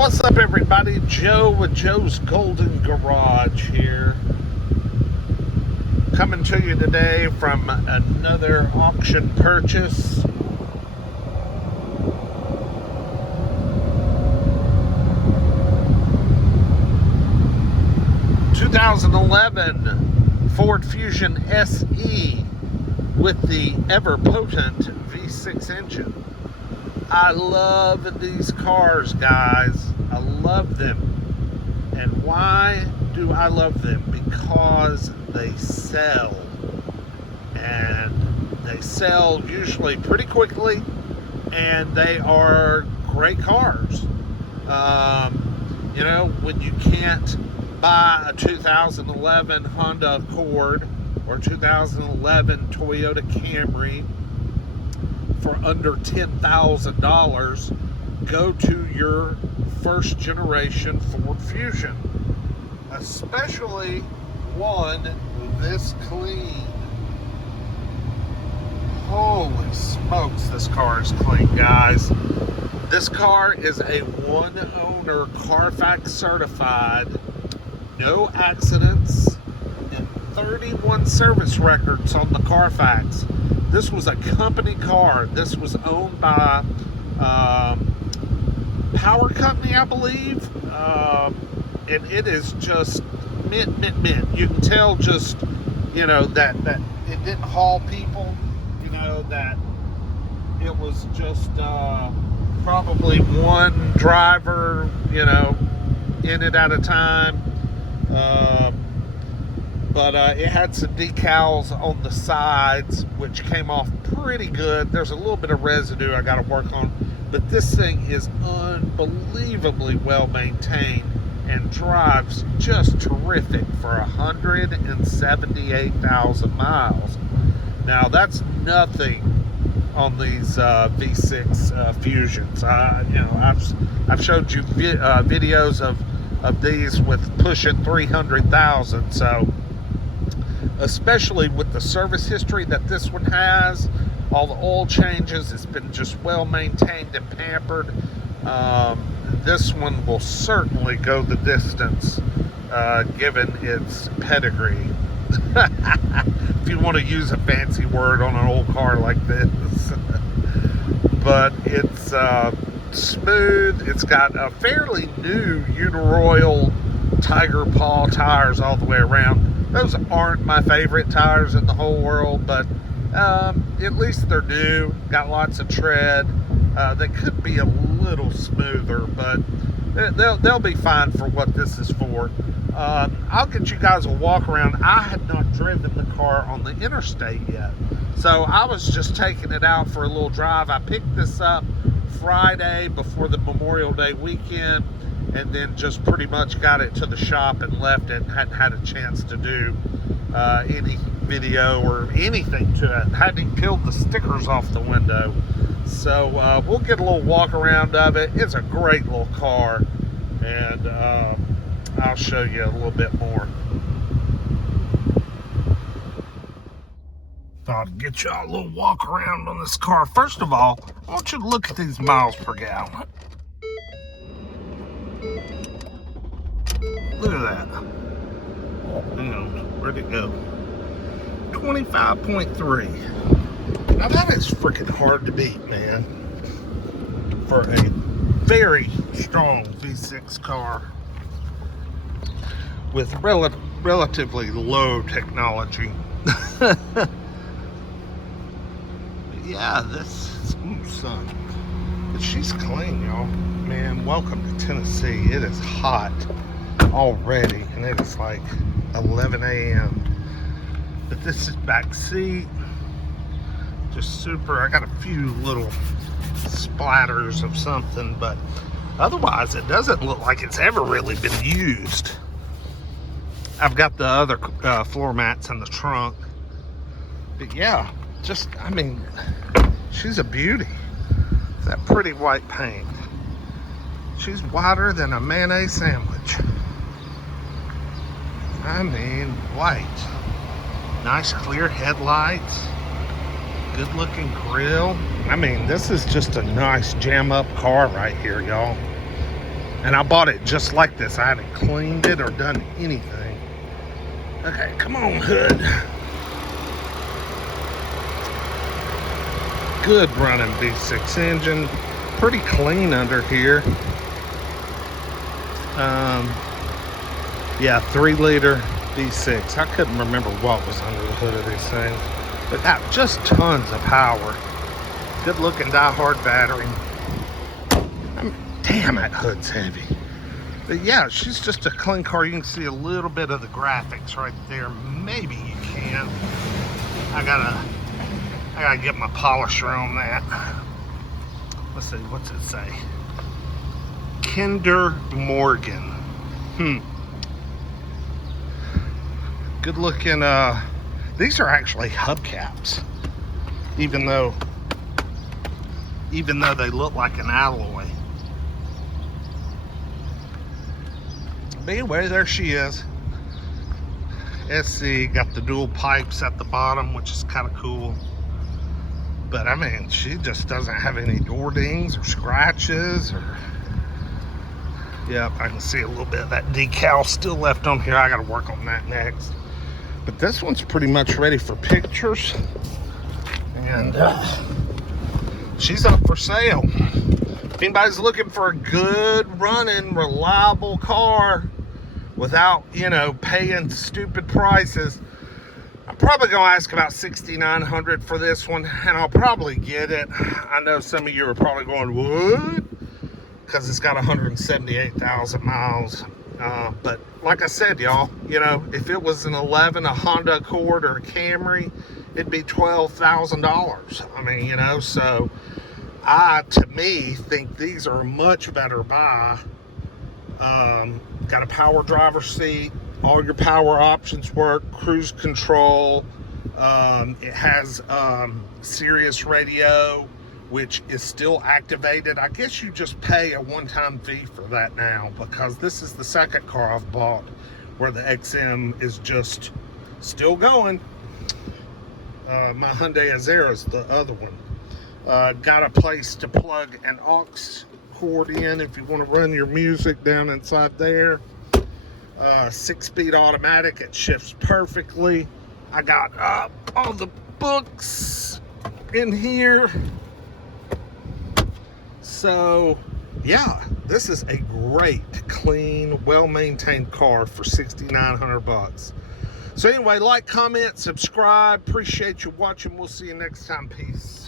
What's up, everybody? Joe with Joe's Golden Garage here. Coming to you today from another auction purchase. ...2011 Ford Fusion SE with the ever-potent V6 engine. I love these cars, guys. I love them. And why do I love them? Because they sell. And they sell usually pretty quickly. And they are great cars. You know, when you can't buy a 2011 Honda Accord or 2011 Toyota Camry for under $10,000, go to your first generation Ford Fusion, especially one this clean. Holy smokes, this car is clean, guys. This car is a one owner, Carfax certified, no accidents, and 31 service records on the Carfax. This was a company car. This was owned by Power Company, I believe. And it is just mint. You can tell just, you know, that it didn't haul people. You know, that it was just probably one driver, you know, in it at a time. But it had some decals on the sides, which came off pretty good. There's a little bit of residue I got to work on. But this thing is unbelievably well maintained and drives just terrific for 178,000 miles. Now, that's nothing on these V6 Fusions. You know, I've showed you videos of these with pushing 300,000. So, especially with the service history that this one has, all the oil changes, it's been just well maintained and pampered. This one will certainly go the distance, given its pedigree. If you want to use a fancy word on an old car like this. But it's smooth. It's got a fairly new Uniroyal Tiger Paw tires all the way around. Those aren't my favorite tires in the whole world, but at least they're new, got lots of tread. They could be a little smoother, but they'll be fine for what this is for. I'll get you guys a walk around. I had not driven the car on the interstate yet, so I was just taking it out for a little drive. I picked this up Friday before the Memorial Day weekend, and then just pretty much got it to the shop and left it. Hadn't had a chance to do any video or anything to it. Hadn't even peeled the stickers off the window. So we'll get a little walk around of it. It's a great little car, and I'll show you a little bit more. Thought I'd get y'all a little walk around on this car. First of all, I want you to look at these miles per gallon. Look at that. Hang on, where'd it go? 25.3. Now that is freaking hard to beat, man. For a very strong V6 car with relatively low technology. Yeah, this, son. But she's clean, y'all. Man, welcome to Tennessee. It is hot already, and it is like 11 a.m. But this is back seat, just super. I got a few little splatters of something, but otherwise it doesn't look like it's ever really been used. I've got the other floor mats in the trunk, but yeah, just, I mean, she's a beauty. That pretty white paint. She's whiter than a mayonnaise sandwich. I mean, white. Nice clear headlights. Good looking grille. I mean, this is just a nice jam up car right here, y'all. And I bought it just like this. I haven't cleaned it or done anything. Okay, come on, hood. Good running V6 engine. Pretty clean under here. Yeah, 3-liter V6. I couldn't remember what was under the hood of these things. But got just tons of power. Good looking die-hard battery. Damn, that hood's heavy. But yeah, she's just a clean car. You can see a little bit of the graphics right there. Maybe you can. I gotta get my polisher on that. Let's see, what's it say? Kinder Morgan. Good looking, these are actually hubcaps. Even though they look like an alloy. But anyway, there she is. SC, got the dual pipes at the bottom, which is kind of cool. But I mean, she just doesn't have any door dings or scratches or... Yep, I can see a little bit of that decal still left on here. I gotta work on that next. But this one's pretty much ready for pictures. And she's up for sale. If anybody's looking for a good running, reliable car without, you know, paying stupid prices, I'm probably going to ask about $6,900 for this one, and I'll probably get it. I know some of you are probably going, what? Because it's got 178,000 miles. But like I said, y'all, you know, if it was an 11, a Honda Accord, or a Camry, it'd be $12,000. I mean, you know, so to me, think these are a much better buy. Got a power driver seat, all your power options work, cruise control. It has Sirius radio, which is still activated. I guess you just pay a one-time fee for that now, because this is the second car I've bought where the XM is just still going. My Hyundai Azera is the other one. Got a place to plug an aux cord in if you want to run your music down inside there. 6-speed automatic, it shifts perfectly. I got all the books in here. So yeah, this is a great, clean, well-maintained car for $6,900. So anyway, like, comment, subscribe. Appreciate you watching. We'll see you next time. Peace.